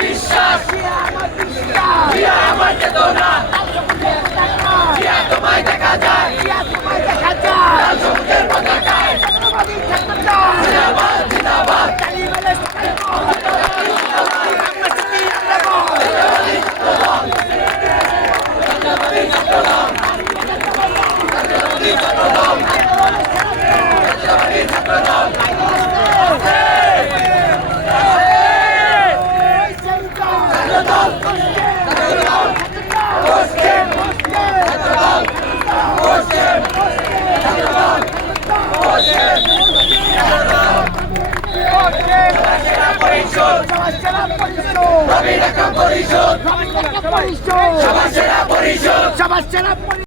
বিশ্বাস আমার চেতনা তোমায় দেখা যায় তোমায় দেখা যায় সবুজের পতাকায় ছাত্রদল জিন্দাবাদ জিন্দাবাদ চালিয়ে গেলে আমরা সাথে আমরা বল সেনা পরিষদ রবি রাখা পরিষদ। পরিষদ। সভা সেনা পরিষদ।